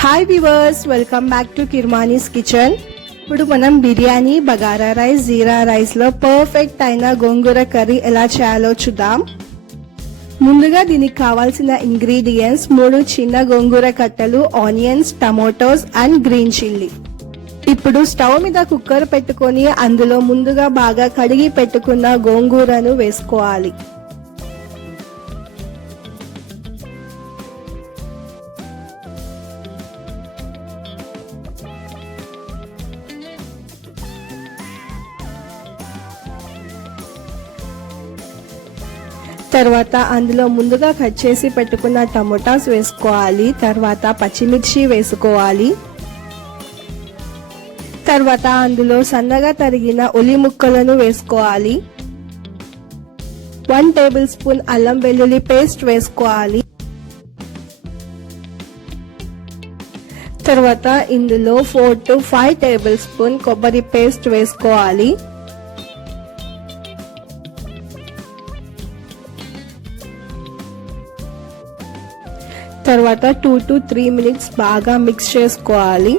Hi viewers, welcome back to Kirmani's kitchen. ఇప్పుడు మనం biryani, bagara rice, jeera rice లో పర్ఫెక్ట్ అయిన గోంగూర కర్రీ ఎలా చేయాలో చూద్దాం. ముందుగా దీనికి కావాల్సిన ఇంగ్రీడియంట్స్ 3 చిన్న గోంగూర కట్టలు, onions, tomatoes and green chilli. ఇప్పుడు స్టవ్ మీద కుక్కర్ పెట్టుకొని అందులో ముందుగా బాగా కడిగి పెట్టుకున్న గోంగూరను వేసుకోవాలి. తర్వాత అందులో ముందుగా కట్ చేసి పెట్టుకున్న టమోటాస్ వేసుకోవాలి. తర్వాత పచ్చిమిర్చి వేసుకోవాలి. తర్వాత అందులో సన్నగా తరిగిన ఉల్లి ముక్కలను వేసుకోవాలి. 1 టేబుల్ స్పూన్ అల్లం వెల్లుల్లి పేస్ట్ వేసుకోవాలి. తర్వాత ఇందులో 4 to 5 టేబుల్ స్పూన్ కొబ్బరి పేస్ట్ వేసుకోవాలి. తర్వాత 2 to 3 మినిట్స్ బాగా మిక్స్ చేసుకోవాలి.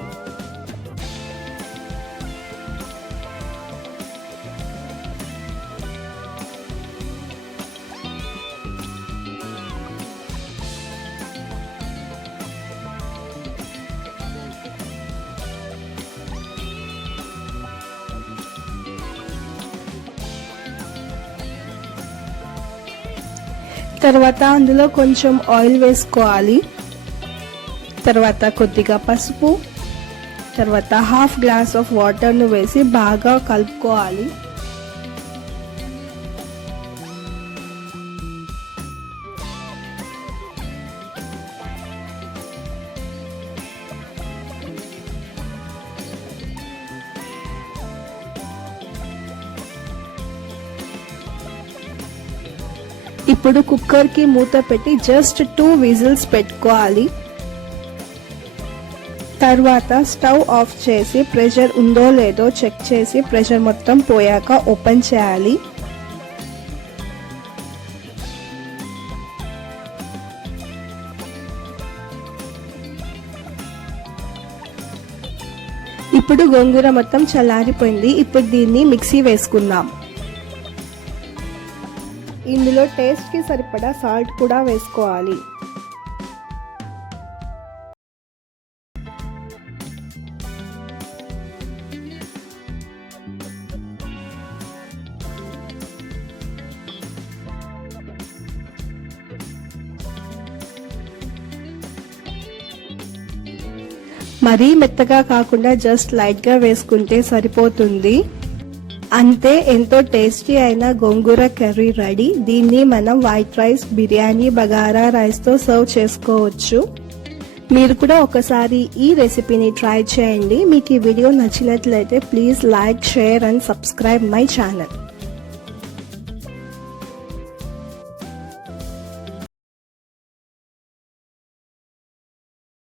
తర్వాత అందులో కొంచెం ఆయిల్ వేసుకోవాలి. తర్వాత కొద్దిగా పసుపు, తర్వాత హాఫ్ గ్లాస్ ఆఫ్ వాటర్ను వేసి బాగా కలుపుకోవాలి. ఇప్పుడు కుక్కర్ కి మూత పెట్టి జస్ట్ 2 విజిల్స్ పెట్టుకోవాలి. తర్వాత స్టవ్ ఆఫ్ చేసి ప్రెషర్ ఉందో లేదో చెక్ చేసి ప్రెషర్ మొత్తం పోయాక ఓపెన్ చేయాలి. ఇప్పుడు గోంగూర మొత్తం చల్లారిపోయింది. ఇప్పుడు దీన్ని మిక్సీ వేసుకుందాం. ఇందులో టేస్ట్ కి సరిపడా సాల్ట్ కూడా వేసుకోవాలి. మరీ మెత్తగా కాకుండా జస్ట్ లైట్ గా వేసుకుంటే సరిపోతుంది. అంతే, ఎంతో టేస్టీ అయిన గోంగూర కర్రీ రెడీ. దీన్ని మనం white rice, biryani, bagara rice తో సర్వ్ చేసుకోవచ్చు. మీరు కూడా ఒకసారి ఈ రెసిపీని ట్రై చేయండి. మీకు ఈ వీడియో నచ్చినట్లయితే please like, share and subscribe my channel.